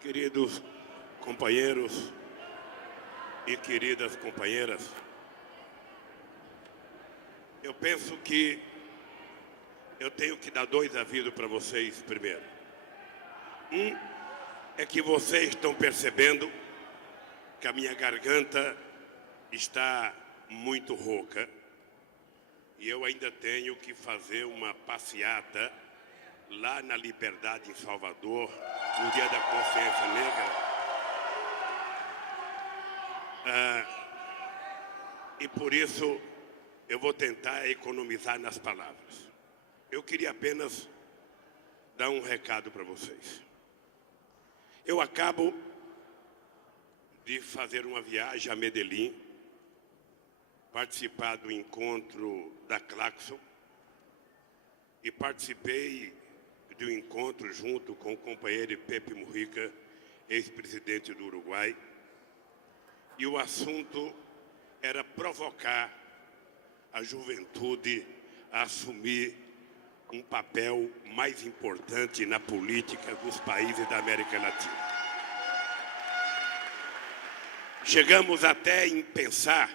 Queridos companheiros e queridas companheiras, eu penso que eu tenho que dar dois avisos para vocês primeiro. Um é que vocês estão percebendo que a minha garganta está muito rouca e eu ainda tenho que fazer uma passeata lá na Liberdade, em Salvador, no Dia da Consciência Negra. E por isso eu vou tentar economizar nas palavras. Eu queria apenas dar um recado para vocês. Eu acabo de fazer uma viagem a Medellín, participar do encontro da Claxon e participei de um encontro junto com o companheiro Pepe Mujica, ex-presidente do Uruguai, e o assunto era provocar a juventude a assumir um papel mais importante na política dos países da América Latina. Chegamos até em pensar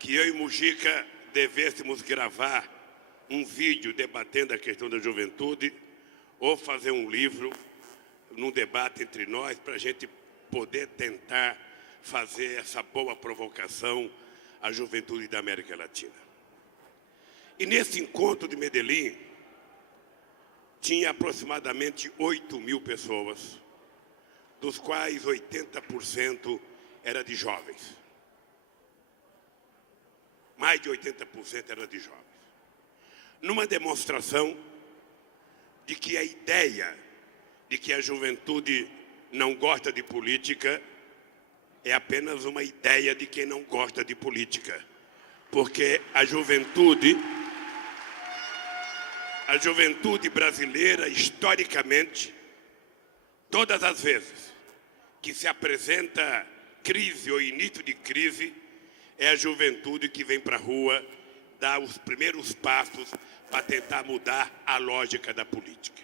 que eu e Mujica devêssemos gravar um vídeo debatendo a questão da juventude ou fazer um livro num debate entre nós para a gente poder tentar fazer essa boa provocação à juventude da América Latina. E nesse encontro de Medellín, tinha aproximadamente 8.000 pessoas, dos quais 80% era de jovens. Mais de 80% era de jovens. Numa demonstração de que a ideia de que a juventude não gosta de política é apenas uma ideia de quem não gosta de política. Porque a juventude brasileira, historicamente, todas as vezes que se apresenta crise ou início de crise, é a juventude que vem para a rua dar os primeiros passos para tentar mudar a lógica da política.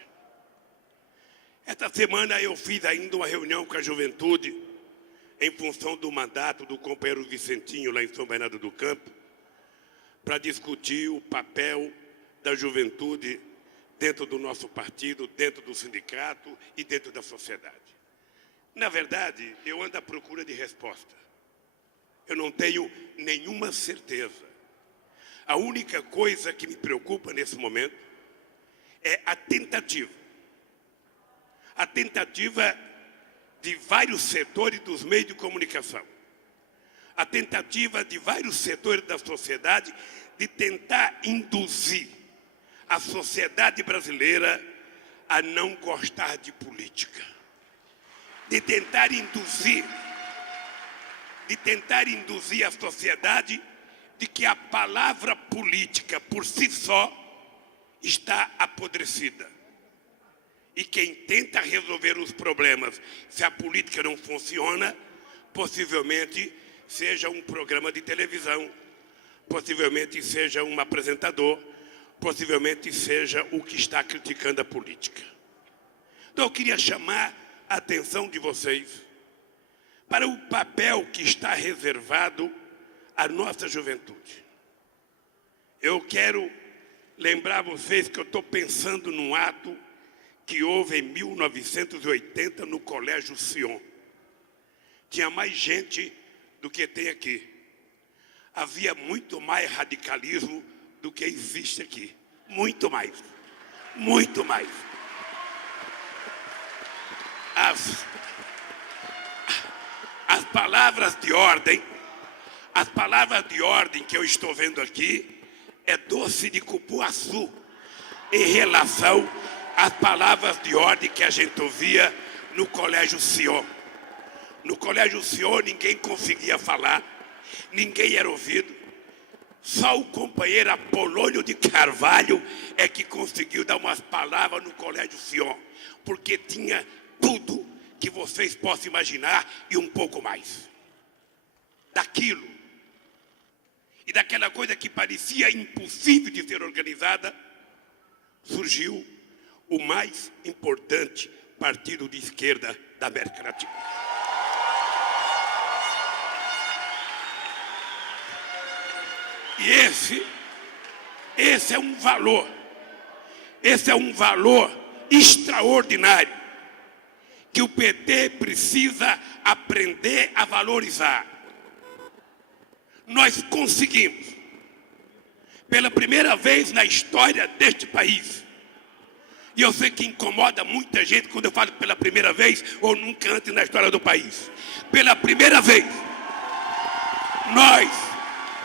Esta semana eu fiz ainda uma reunião com a juventude em função do mandato do companheiro Vicentinho lá em São Bernardo do Campo, para discutir o papel da juventude dentro do nosso partido, dentro do sindicato e dentro da sociedade. Na verdade, eu ando à procura de resposta. Eu não tenho nenhuma certeza. A única coisa que me preocupa nesse momento é a tentativa. A tentativa de vários setores dos meios de comunicação. A tentativa de vários setores da sociedade de tentar induzir a sociedade brasileira a não gostar de política. De tentar induzir a sociedade de que a palavra política por si só está apodrecida. E quem tenta resolver os problemas, se a política não funciona, possivelmente seja um programa de televisão, possivelmente seja um apresentador, possivelmente seja o que está criticando a política. Então eu queria chamar a atenção de vocês para o papel que está reservado à nossa juventude. Eu quero lembrar vocês que eu estou pensando num ato que houve em 1980 no Colégio Sion. Tinha mais gente do que tem aqui. Havia muito mais radicalismo do que existe aqui. Muito mais. Muito mais. As palavras de ordem que eu estou vendo aqui é doce de cupuaçu em relação às palavras de ordem que a gente ouvia no Colégio Sion. No Colégio Sion ninguém conseguia falar, ninguém era ouvido. Só o companheiro Apolônio de Carvalho é que conseguiu dar umas palavras no Colégio Sion, porque tinha tudo que vocês possam imaginar e um pouco mais. Daquilo. E daquela coisa que parecia impossível de ser organizada, surgiu o mais importante partido de esquerda da América Latina. E esse é um valor extraordinário que o PT precisa aprender a valorizar. Nós conseguimos, pela primeira vez na história deste país, e eu sei que incomoda muita gente quando eu falo pela primeira vez ou nunca antes na história do país. Pela primeira vez, nós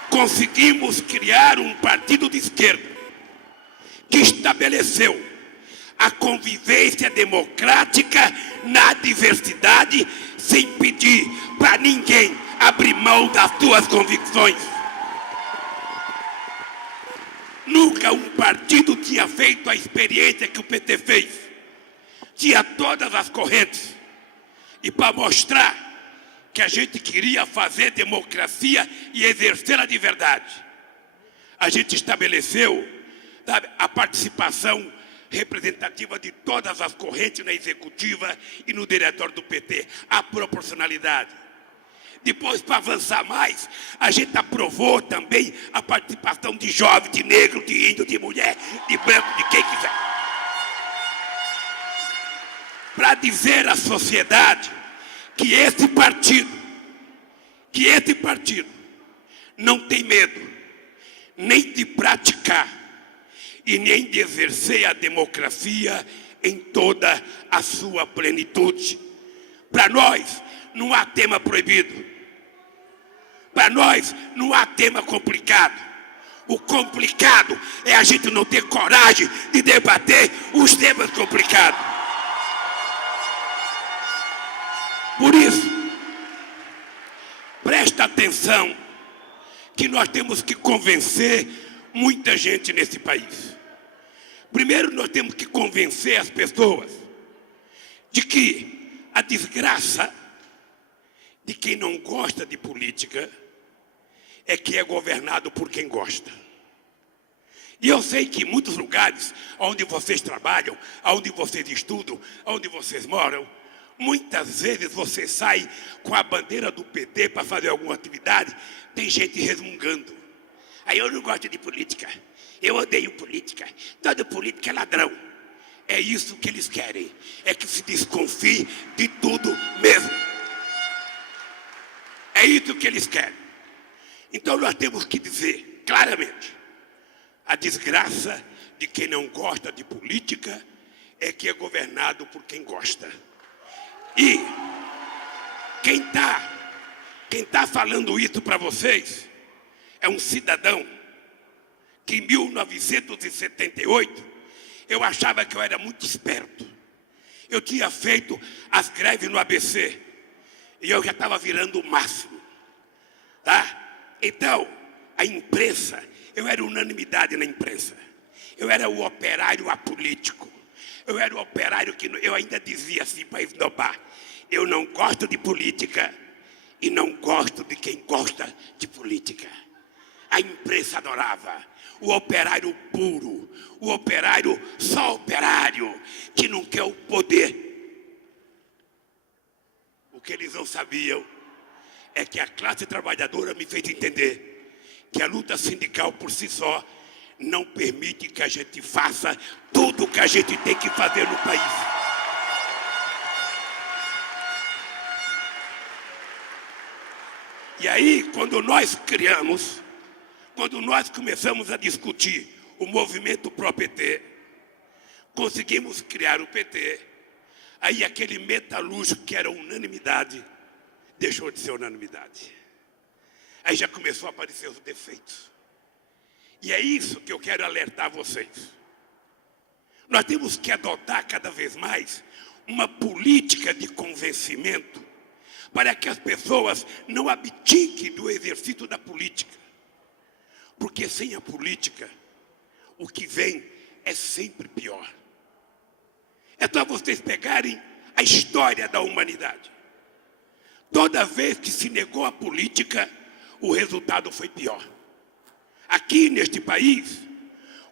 conseguimos criar um partido de esquerda que estabeleceu a convivência democrática na diversidade, sem pedir para ninguém abrir mão das suas convicções. Nunca um partido tinha feito a experiência que o PT fez. Tinha todas as correntes. E para mostrar que a gente queria fazer democracia e exercê-la de verdade, a gente estabeleceu, sabe, a participação representativa de todas as correntes na executiva e no diretório do PT, a proporcionalidade. Depois, para avançar mais, a gente aprovou também a participação de jovem, de negro, de índio, de mulher, de branco, de quem quiser. Para dizer à sociedade que esse partido não tem medo nem de praticar e nem de exercer a democracia em toda a sua plenitude. Para nós, não há tema proibido. Para nós, não há tema complicado. O complicado é a gente não ter coragem de debater os temas complicados. Por isso, presta atenção que nós temos que convencer muita gente nesse país. Primeiro, nós temos que convencer as pessoas de que a desgraça de quem não gosta de política é que é governado por quem gosta. E eu sei que em muitos lugares onde vocês trabalham, onde vocês estudam, onde vocês moram, muitas vezes você sai com a bandeira do PT para fazer alguma atividade, tem gente resmungando. Aí eu não gosto de política, eu odeio política, todo político é ladrão. É isso que eles querem, é que se desconfie de tudo mesmo. É isso que eles querem. Então nós temos que dizer claramente, a desgraça de quem não gosta de política é que é governado por quem gosta. E quem tá falando isso para vocês é um cidadão que em 1978 eu achava que eu era muito esperto. Eu tinha feito as greves no ABC e eu já estava virando o máximo, tá? Então, a imprensa, eu era unanimidade na imprensa. Eu era o operário apolítico. Eu era o operário que eu ainda dizia assim para esnobar: eu não gosto de política e não gosto de quem gosta de política. A imprensa adorava o operário puro, o operário só operário, que não quer o poder. O que eles não sabiam é que a classe trabalhadora me fez entender que a luta sindical por si só não permite que a gente faça tudo o que a gente tem que fazer no país. E aí, quando nós começamos a discutir o movimento pró-PT, conseguimos criar o PT, aí aquele metalúrgico que era unanimidade, deixou de ser unanimidade. Aí já começou a aparecer os defeitos. E é isso que eu quero alertar vocês. Nós temos que adotar cada vez mais uma política de convencimento para que as pessoas não abdiquem do exercício da política. Porque sem a política, o que vem é sempre pior. É só vocês pegarem a história da humanidade. Toda vez que se negou a política, o resultado foi pior. Aqui neste país,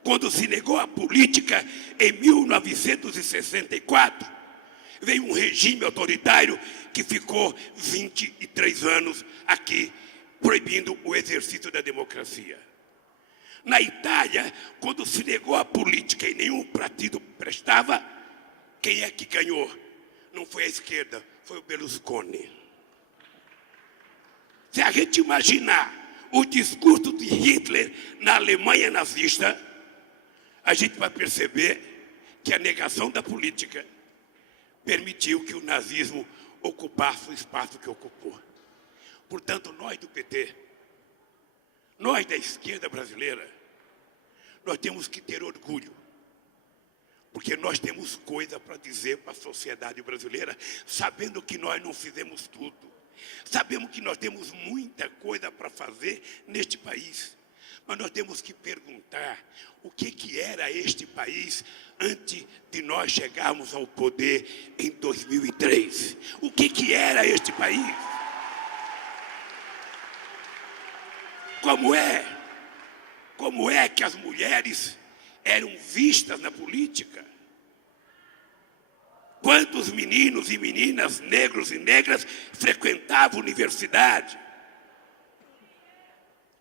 Quando se negou a política em 1964, veio um regime autoritário que ficou 23 anos aqui, proibindo o exercício da democracia. Na Itália, quando se negou a política e nenhum partido prestava, quem é que ganhou? Não foi a esquerda, foi o Berlusconi. Se a gente imaginar o discurso de Hitler na Alemanha nazista, a gente vai perceber que a negação da política permitiu que o nazismo ocupasse o espaço que ocupou. Portanto, nós do PT, nós da esquerda brasileira, nós temos que ter orgulho, porque nós temos coisa para dizer para a sociedade brasileira, sabendo que nós não fizemos tudo, sabemos que nós temos muita coisa para fazer neste país, mas nós temos que perguntar o que era este país antes de nós chegarmos ao poder em 2003. O que era este país? Como é que as mulheres eram vistas na política? Quantos meninos e meninas, negros e negras, frequentavam a universidade?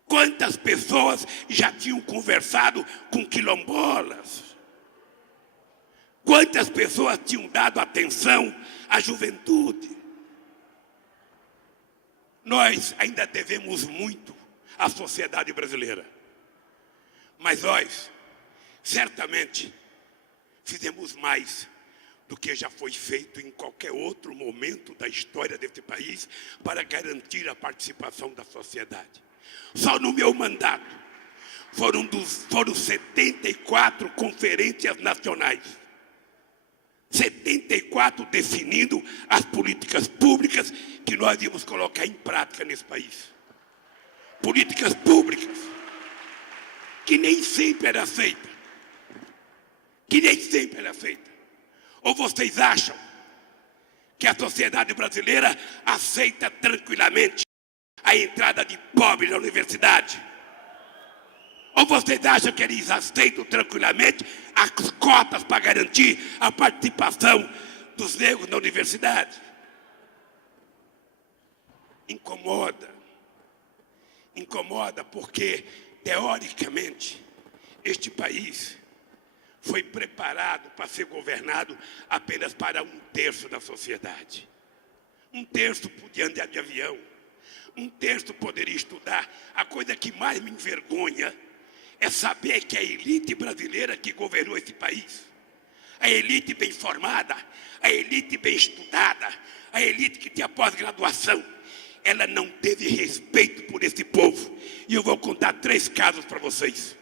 Quantas pessoas já tinham conversado com quilombolas? Quantas pessoas tinham dado atenção à juventude? Nós ainda devemos muito à sociedade brasileira. Mas nós, certamente, fizemos mais do que já foi feito em qualquer outro momento da história desse país para garantir a participação da sociedade. Só no meu mandato foram 74 conferências nacionais. 74 definindo as políticas públicas que nós íamos colocar em prática nesse país. Políticas públicas que nem sempre era feita. Ou vocês acham que a sociedade brasileira aceita tranquilamente a entrada de pobres na universidade? Ou vocês acham que eles aceitam tranquilamente as cotas para garantir a participação dos negros na universidade? Incomoda porque, teoricamente, este país foi preparado para ser governado apenas para 1/3 da sociedade. 1/3 podia andar de avião, 1/3 poderia estudar. A coisa que mais me envergonha é saber que a elite brasileira que governou esse país, a elite bem formada, a elite bem estudada, a elite que tinha pós-graduação, ela não teve respeito por esse povo. E eu vou contar 3 casos para vocês.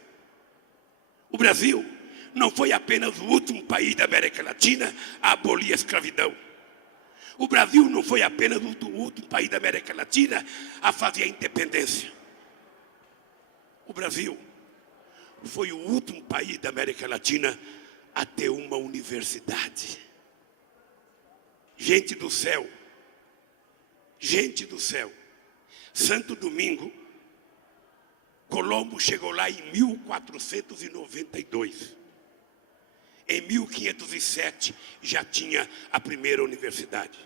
O Brasil não foi apenas o último país da América Latina a abolir a escravidão. O Brasil não foi apenas o último país da América Latina a fazer a independência. O Brasil foi o último país da América Latina a ter uma universidade. Gente do céu, Santo Domingo, Colombo chegou lá em 1492. Em 1507 já tinha a primeira universidade.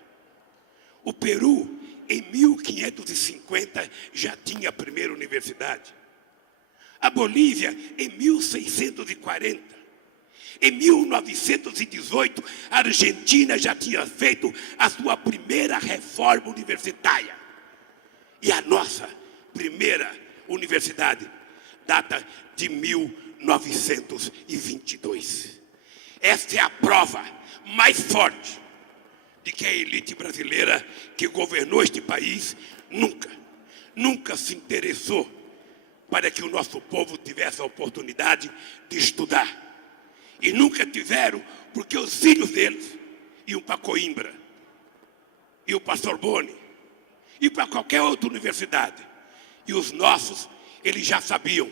O Peru, em 1550, já tinha a primeira universidade. A Bolívia, em 1640. Em 1918, a Argentina já tinha feito a sua primeira reforma universitária. E a nossa primeira universidade data de 1922. Esta é a prova mais forte de que a elite brasileira que governou este país nunca se interessou para que o nosso povo tivesse a oportunidade de estudar. E nunca tiveram, porque os filhos deles iam para Coimbra, iam para Sorbonne, e para qualquer outra universidade. E os nossos, eles já sabiam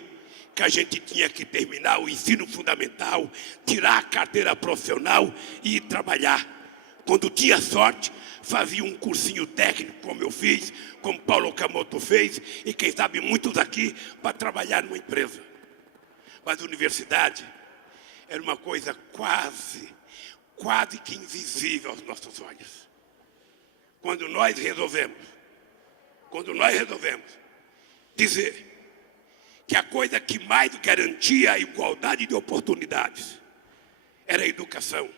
que a gente tinha que terminar o ensino fundamental, tirar a carteira profissional e ir trabalhar. Quando tinha sorte, fazia um cursinho técnico, como eu fiz, como Paulo Camoto fez, e quem sabe muitos aqui, para trabalhar numa empresa. Mas a universidade era uma coisa quase que invisível aos nossos olhos. Quando nós resolvemos dizer que a coisa que mais garantia a igualdade de oportunidades era a educação,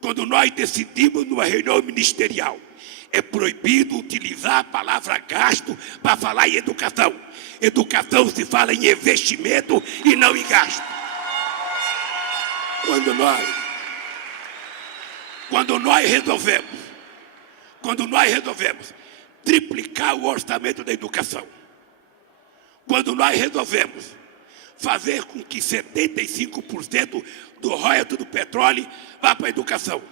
quando nós decidimos numa reunião ministerial, é proibido utilizar a palavra gasto para falar em educação. Educação se fala em investimento e não em gasto. Quando nós resolvemos triplicar o orçamento da educação, quando nós resolvemos fazer com que 75% do royalties do petróleo vá para a educação,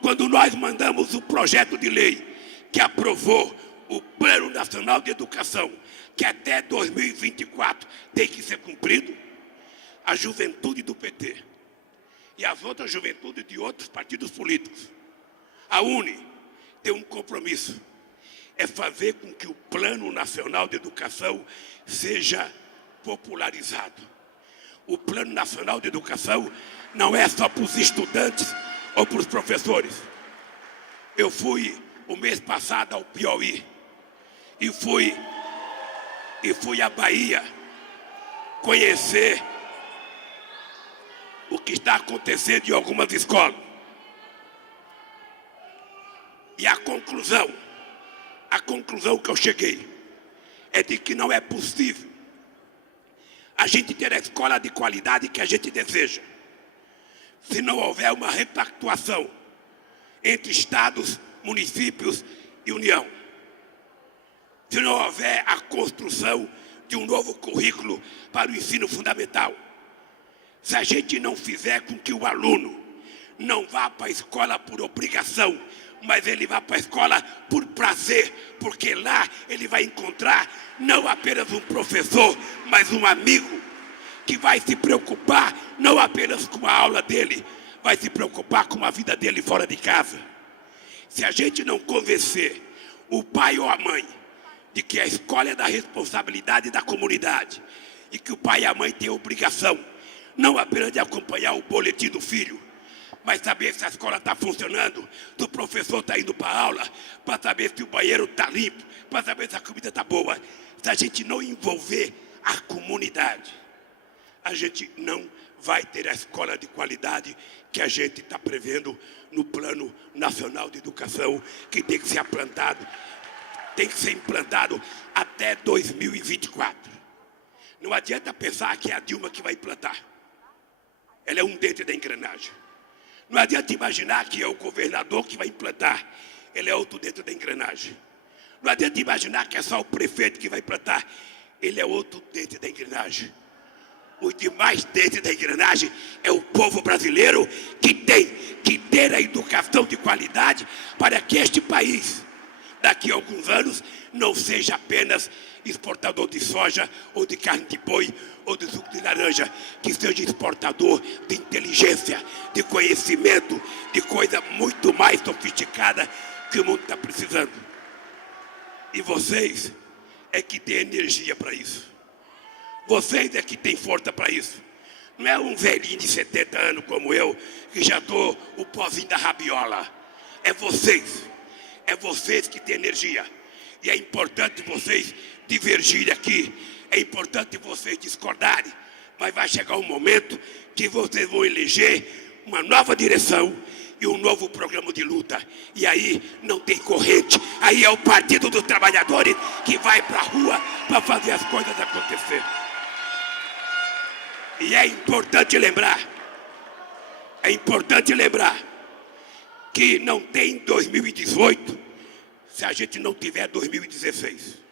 quando nós mandamos o projeto de lei que aprovou o Plano Nacional de Educação, que até 2024 tem que ser cumprido, a juventude do PT e as outras juventudes de outros partidos políticos, a UNE, tem um compromisso, é fazer com que o Plano Nacional de Educação seja popularizado. O Plano Nacional de Educação não é só para os estudantes ou para os professores. Eu fui o mês passado ao Piauí e fui à Bahia conhecer o que está acontecendo em algumas escolas. E a conclusão que eu cheguei é de que não é possível a gente ter a escola de qualidade que a gente deseja se não houver uma repactuação entre estados, municípios e União. Se não houver a construção de um novo currículo para o ensino fundamental. Se a gente não fizer com que o aluno não vá para a escola por obrigação, mas ele vá para a escola por prazer, porque lá ele vai encontrar não apenas um professor, mas um amigo que vai se preocupar não apenas com a aula dele, vai se preocupar com a vida dele fora de casa. Se a gente não convencer o pai ou a mãe de que a escola é da responsabilidade da comunidade e que o pai e a mãe têm a obrigação não apenas de acompanhar o boletim do filho, mas saber se a escola está funcionando, se o professor está indo para a aula, para saber se o banheiro está limpo, para saber se a comida está boa. Se a gente não envolver a comunidade, a gente não vai ter a escola de qualidade que a gente está prevendo no Plano Nacional de Educação, que tem que ser implantado até 2024. Não adianta pensar que é a Dilma que vai implantar. Ela é um dente da engrenagem. Não adianta imaginar que é o governador que vai implantar. Ele é outro dentro da engrenagem. Não adianta imaginar que é só o prefeito que vai implantar. Ele é outro dentro da engrenagem. Os demais dentro da engrenagem é o povo brasileiro que tem que ter a educação de qualidade para que este país, daqui a alguns anos, não seja apenas exportador de soja ou de carne de boi ou de suco de laranja, que seja exportador de inteligência, de conhecimento, de coisa muito mais sofisticada que o mundo está precisando. E vocês é que têm energia para isso. Vocês é que têm força para isso. Não é um velhinho de 70 anos como eu, que já estou o pozinho da rabiola. É vocês. É vocês que têm energia. E é importante vocês divergirem aqui. É importante vocês discordarem. Mas vai chegar um momento que vocês vão eleger uma nova direção e um novo programa de luta. E aí não tem corrente. Aí é o Partido dos Trabalhadores que vai para a rua para fazer as coisas acontecer. E é importante lembrar que não tem 2018 se a gente não tiver 2016.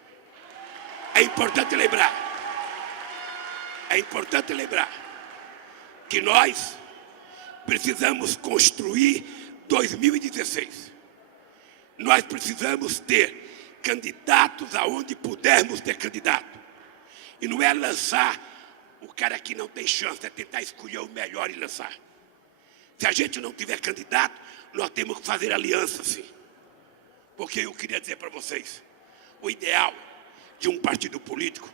É importante lembrar que nós precisamos construir 2016. Nós precisamos ter candidatos aonde pudermos ter candidato. E não é lançar o cara que não tem chance, é tentar escolher o melhor e lançar. Se a gente não tiver candidato, nós temos que fazer aliança, sim. Porque eu queria dizer para vocês, o ideal de um partido político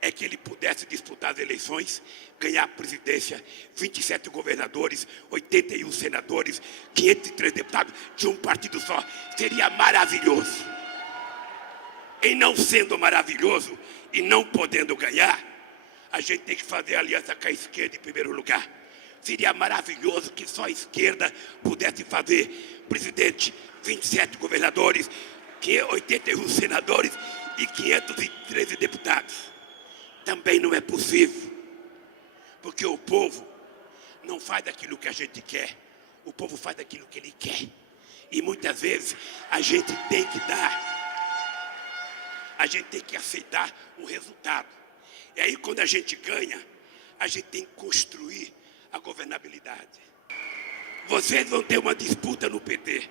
é que ele pudesse disputar as eleições, ganhar a presidência, 27 governadores, 81 senadores, 503 deputados de um partido só. Seria maravilhoso. Em não sendo maravilhoso e não podendo ganhar, a gente tem que fazer aliança com a esquerda em primeiro lugar. Seria maravilhoso que só a esquerda pudesse fazer presidente, 27 governadores, 81 senadores e 513 deputados. Também não é possível, porque o povo não faz aquilo que a gente quer, o povo faz aquilo que ele quer. E muitas vezes a gente tem que aceitar o resultado. E aí quando a gente ganha, a gente tem que construir a governabilidade. Vocês vão ter uma disputa no PT.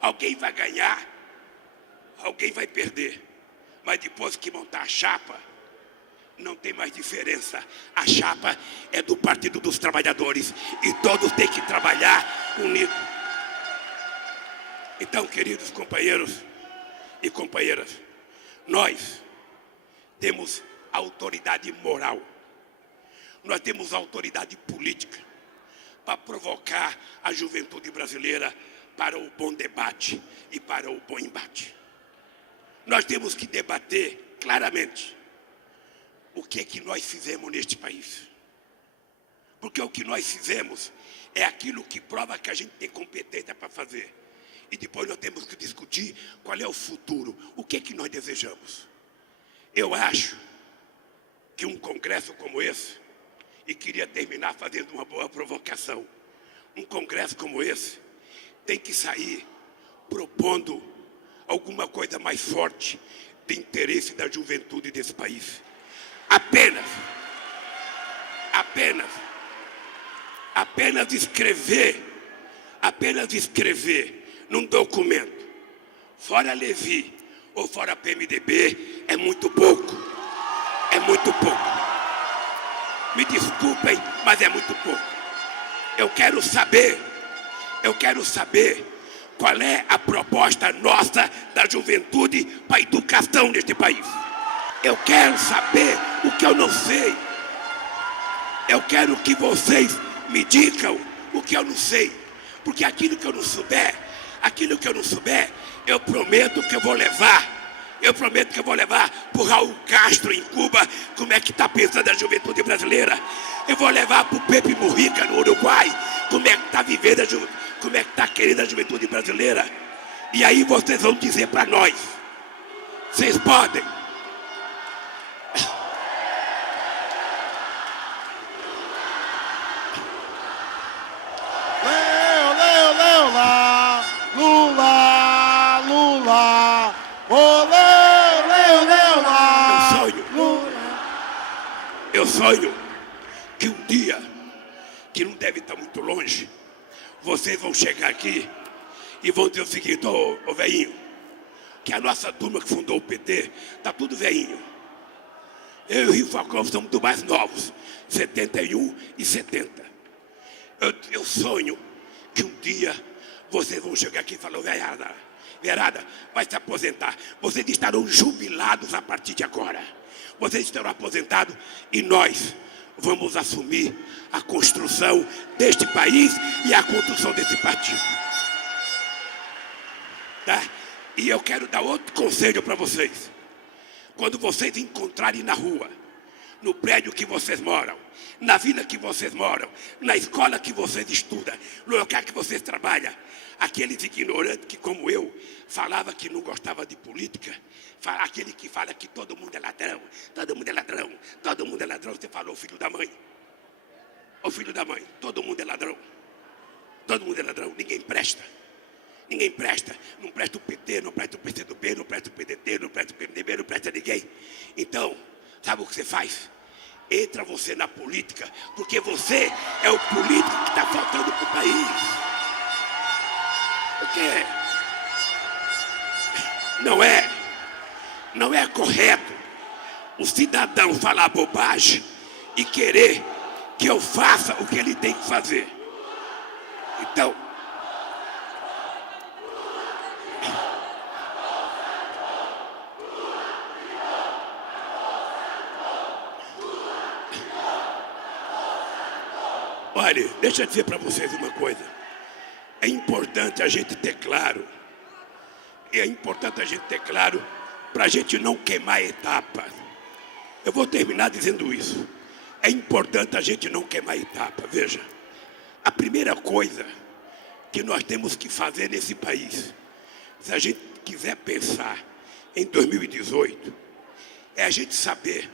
Alguém vai ganhar, alguém vai perder. Mas depois que montar a chapa, não tem mais diferença. A chapa é do Partido dos Trabalhadores e todos têm que trabalhar unidos. Então, queridos companheiros e companheiras, nós temos autoridade moral, nós temos autoridade política para provocar a juventude brasileira para o bom debate e para o bom embate. Nós temos que debater claramente o que é que nós fizemos neste país. Porque o que nós fizemos é aquilo que prova que a gente tem competência para fazer. E depois nós temos que discutir qual é o futuro, o que é que nós desejamos. Eu acho que um congresso como esse, e queria terminar fazendo uma boa provocação, um congresso como esse tem que sair propondo alguma coisa mais forte de interesse da juventude desse país. Apenas escrever num documento, fora Levi ou fora PMDB, é muito pouco. É muito pouco. Me desculpem, mas é muito pouco. Eu quero saber qual é a proposta nossa da juventude para a educação neste país. Eu quero saber o que eu não sei. Eu quero que vocês me digam o que eu não sei. Porque aquilo que eu não souber, eu prometo que eu vou levar. Eu prometo que eu vou levar para o Raul Castro em Cuba, como é que está pensando a juventude brasileira. Eu vou levar para o Pepe Mujica no Uruguai, como é que está vivendo, como é que está querendo a juventude brasileira. E aí vocês vão dizer para nós, vocês podem. Eu sonho que um dia, que não deve estar muito longe, vocês vão chegar aqui e vão dizer o seguinte: ô velhinho, que a nossa turma que fundou o PT está tudo velhinho. Eu e o Rio Falcão somos dos mais novos, 71 e 70. Eu sonho que um dia vocês vão chegar aqui e falar: velhada, vai se aposentar. Vocês estarão jubilados a partir de agora. Vocês estarão aposentados e nós vamos assumir a construção deste país e a construção desse partido. Tá? E eu quero dar outro conselho para vocês. Quando vocês encontrarem na rua, no prédio que vocês moram, na vila que vocês moram, na escola que vocês estudam, no local que vocês trabalham, aqueles ignorantes que, como eu, falava que não gostava de política, aquele que fala que todo mundo é ladrão, todo mundo é ladrão, todo mundo é ladrão, você falou, filho da mãe. Ô filho da mãe, todo mundo é ladrão. Todo mundo é ladrão, ninguém presta. Ninguém presta, não presta o PT, não presta o PCdoB, não presta o PDT, não presta o PMDB, não presta ninguém. Então, sabe o que você faz? Entra você na política, porque você é o político que está faltando para o país. Porque não é correto o cidadão falar bobagem e querer que eu faça o que ele tem que fazer. Então, Olha, deixa eu dizer para vocês uma coisa. É importante a gente ter claro, para a gente não queimar etapa. Eu vou terminar dizendo isso. É importante a gente não queimar etapa. Veja, a primeira coisa que nós temos que fazer nesse país, se a gente quiser pensar em 2018, é a gente saber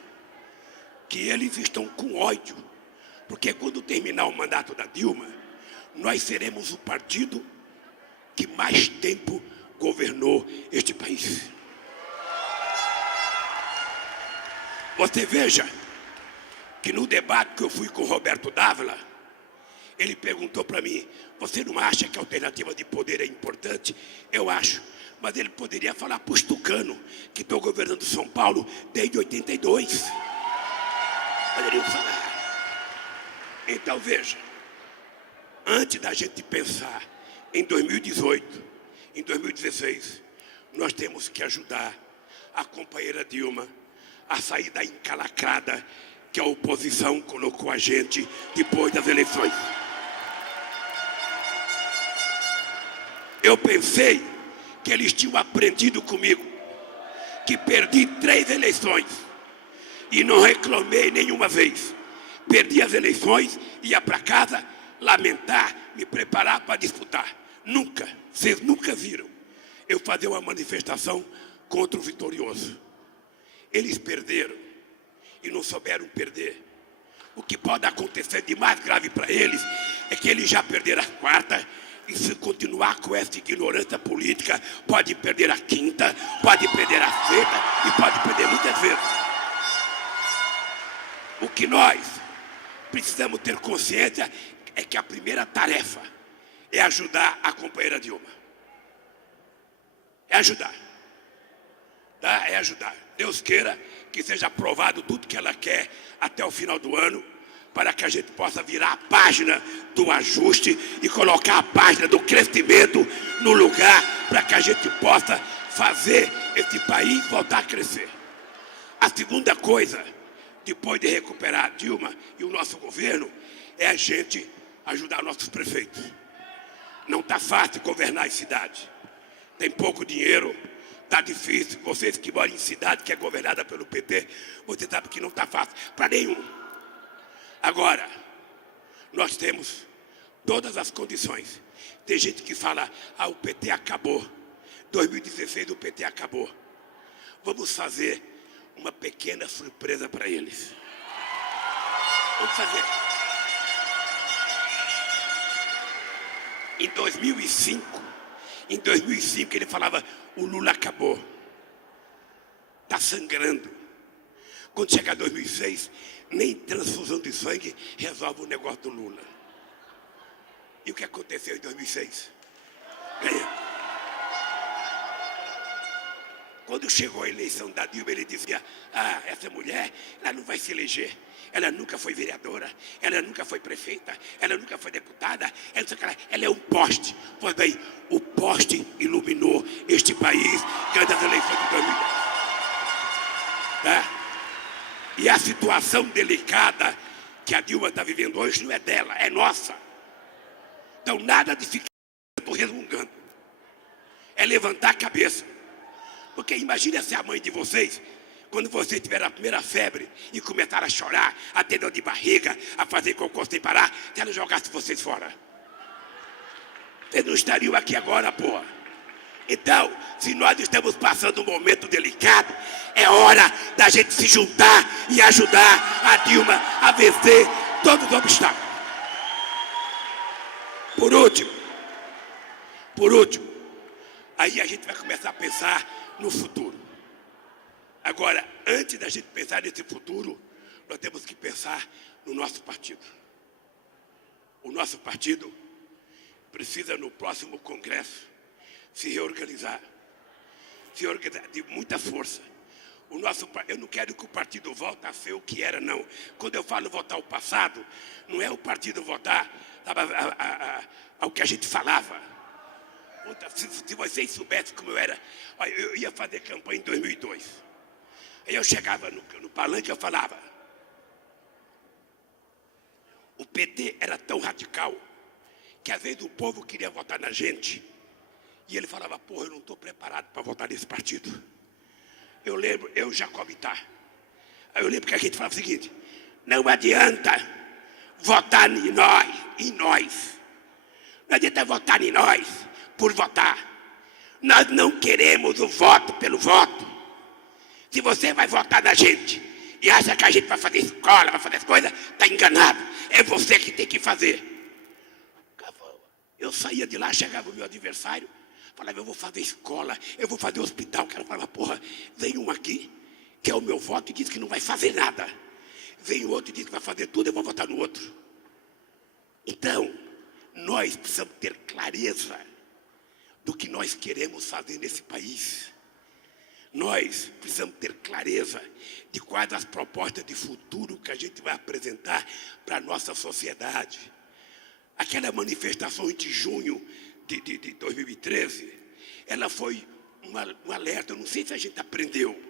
que eles estão com ódio, porque quando terminar o mandato da Dilma, nós seremos o partido que mais tempo governou este país. Você veja que no debate que eu fui com o Roberto Dávila, ele perguntou para mim, você não acha que a alternativa de poder é importante? Eu acho, mas ele poderia falar para os tucanos, que estão governando São Paulo desde 82. Poderiam falar. Então veja, antes da gente pensar em 2018, em 2016, nós temos que ajudar a companheira Dilma a sair da encalacrada que a oposição colocou a gente depois das eleições. Eu pensei que eles tinham aprendido comigo, que perdi 3 eleições e não reclamei nenhuma vez. Perdi as eleições, ia para casa lamentar, me preparar para disputar. Nunca, vocês nunca viram eu fazer uma manifestação contra o vitorioso. Eles perderam e não souberam perder. O que pode acontecer de mais grave para eles é que eles já perderam a 4ª, e se continuar com essa ignorância política, pode perder a 5ª, pode perder a 6ª e pode perder muitas vezes. O que nós precisamos ter consciência é que a primeira tarefa é ajudar a companheira Dilma. É ajudar. Tá? É ajudar. Deus queira que seja aprovado tudo que ela quer até o final do ano, para que a gente possa virar a página do ajuste e colocar a página do crescimento no lugar, para que a gente possa fazer esse país voltar a crescer. A segunda coisa, depois de recuperar a Dilma e o nosso governo, é a gente ajudar nossos prefeitos. Não está fácil governar em cidade. Tem pouco dinheiro, está difícil. Vocês que moram em cidade que é governada pelo PT, você sabe que não está fácil para nenhum. Agora, nós temos todas as condições. Tem gente que fala, o PT acabou. 2016 o PT acabou. Vamos fazer uma pequena surpresa para eles. Vamos fazer. Em 2005 ele falava, o Lula acabou. Está sangrando. Quando chegar 2006, nem transfusão de sangue resolve o negócio do Lula. E o que aconteceu em 2006? Ganhamos. Quando chegou a eleição da Dilma, ele dizia, essa mulher, ela não vai se eleger. Ela nunca foi vereadora, ela nunca foi prefeita, ela nunca foi deputada, ela é um poste. Pois bem, o poste iluminou este país ganhando as eleições de 2010. Tá? E a situação delicada que a Dilma está vivendo hoje não é dela, é nossa. Então nada de ficar resmungando. É levantar a cabeça. Porque imagine se a mãe de vocês, quando vocês tiveram a primeira febre e começaram a chorar, a ter dor de barriga, a fazer cocô sem parar, se ela jogasse vocês fora. Vocês não estariam aqui agora, porra. Então, se nós estamos passando um momento delicado, é hora da gente se juntar e ajudar a Dilma a vencer todos os obstáculos. Por último, aí a gente vai começar a pensar no futuro. Agora, antes da gente pensar nesse futuro, nós temos que pensar no nosso partido. O nosso partido precisa, no próximo congresso, se reorganizar de muita força. Eu não quero que o partido volte a ser o que era, não. Quando eu falo voltar ao passado, não é o partido voltar ao que a gente falava. Se vocês soubessem como eu era, eu ia fazer campanha em 2002. Aí eu chegava no palanque e eu falava, o PT era tão radical que às vezes o povo queria votar na gente e ele falava, porra, eu não estou preparado para votar nesse partido. Eu lembro, eu Jacobitá, eu lembro que a gente falava o seguinte, não adianta votar em nós. Não adianta votar em nós por votar. Nós não queremos o voto pelo voto. Se você vai votar na gente e acha que a gente vai fazer escola, vai fazer as coisas, está enganado. É você que tem que fazer. Eu saía de lá, chegava o meu adversário, falava, eu vou fazer escola, eu vou fazer hospital. O cara falava, porra, vem um aqui, que é o meu voto, e diz que não vai fazer nada. Vem o outro e diz que vai fazer tudo, eu vou votar no outro. Então, nós precisamos ter clareza do que nós queremos fazer nesse país. Nós precisamos ter clareza de quais as propostas de futuro que a gente vai apresentar para a nossa sociedade. Aquela manifestação de junho de 2013, ela foi um alerta. Eu não sei se a gente aprendeu.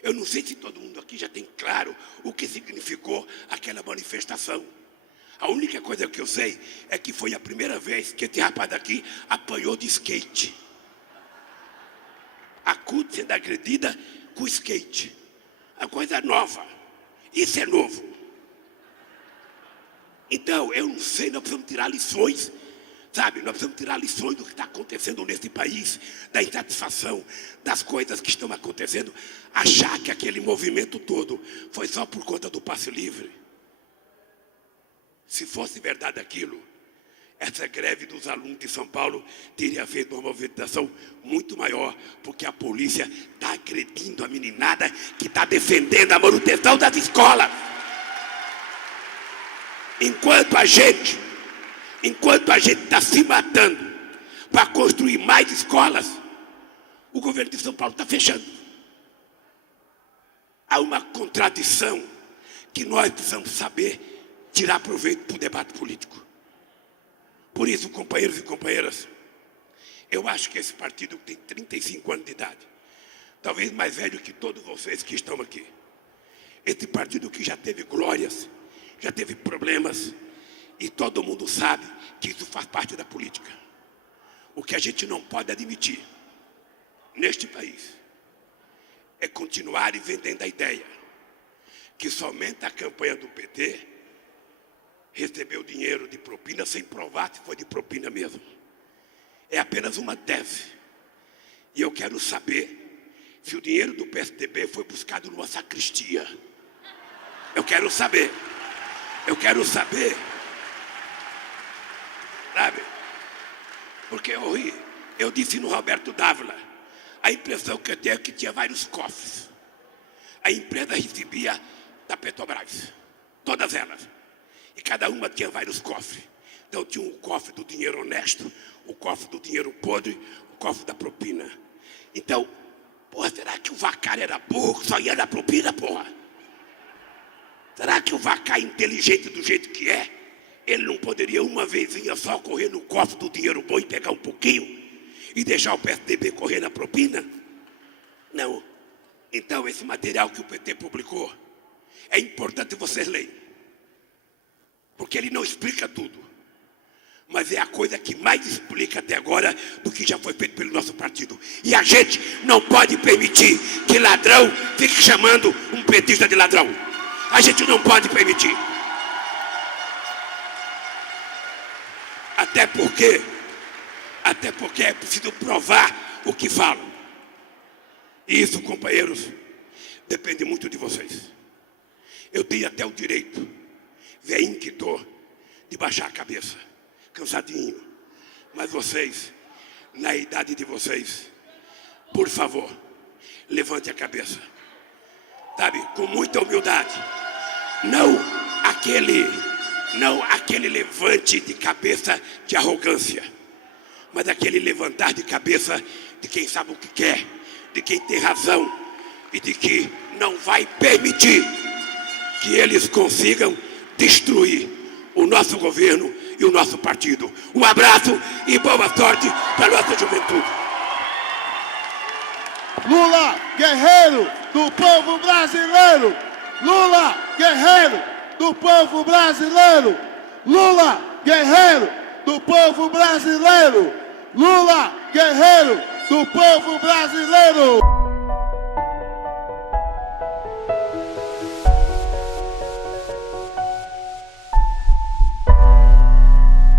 Eu não sei se todo mundo aqui já tem claro o que significou aquela manifestação. A única coisa que eu sei é que foi a primeira vez que esse rapaz daqui apanhou de skate. A CUT sendo agredida com skate. A coisa nova. Isso é novo. Então, eu não sei, nós precisamos tirar lições, sabe? Nós precisamos tirar lições do que está acontecendo nesse país, da insatisfação, das coisas que estão acontecendo. Achar que aquele movimento todo foi só por conta do passe livre. Se fosse verdade aquilo, essa greve dos alunos de São Paulo teria feito uma movimentação muito maior, porque a polícia está agredindo a meninada que está defendendo a manutenção das escolas. Enquanto a gente está se matando para construir mais escolas, o governo de São Paulo está fechando. Há uma contradição que nós precisamos saber tirar proveito para o debate político. Por isso, companheiros e companheiras, eu acho que esse partido tem 35 anos de idade, talvez mais velho que todos vocês que estão aqui. Esse partido que já teve glórias, já teve problemas, e todo mundo sabe que isso faz parte da política. O que a gente não pode admitir neste país é continuar vendendo a ideia que somente a campanha do PT recebeu dinheiro de propina sem provar se foi de propina mesmo. É apenas uma tese. E eu quero saber se o dinheiro do PSDB foi buscado numa sacristia. Eu quero saber. Sabe? Porque eu disse no Roberto Dávila, a impressão que eu tenho é que tinha vários cofres. A empresa recebia da Petrobras, todas elas. E cada uma tinha vários cofres. Então tinha um cofre do dinheiro honesto, o cofre do dinheiro podre, o cofre da propina. Então, porra, será que o Vacari era burro que só ia dar propina, porra? Será que o Vacari inteligente do jeito que é, ele não poderia uma vezinha só correr no cofre do dinheiro bom e pegar um pouquinho e deixar o PSDB correr na propina? Não. Então esse material que o PT publicou, é importante vocês lerem. Porque ele não explica tudo, mas é a coisa que mais explica até agora do que já foi feito pelo nosso partido. E a gente não pode permitir que ladrão fique chamando um petista de ladrão. A gente não pode permitir. Até porque é preciso provar o que falam. E isso, companheiros, depende muito de vocês. Eu tenho até o direito, velhinho que estou, de baixar a cabeça, cansadinho. Mas vocês, na idade de vocês, por favor, levante a cabeça. Sabe, com muita humildade. Não aquele levante de cabeça de arrogância, mas aquele levantar de cabeça de quem sabe o que quer, de quem tem razão e de que não vai permitir que eles consigam destruir o nosso governo e o nosso partido. Um abraço e boa sorte para a nossa juventude. Lula, guerreiro do povo brasileiro. Lula, guerreiro do povo brasileiro. Lula, guerreiro do povo brasileiro. Lula, guerreiro do povo brasileiro.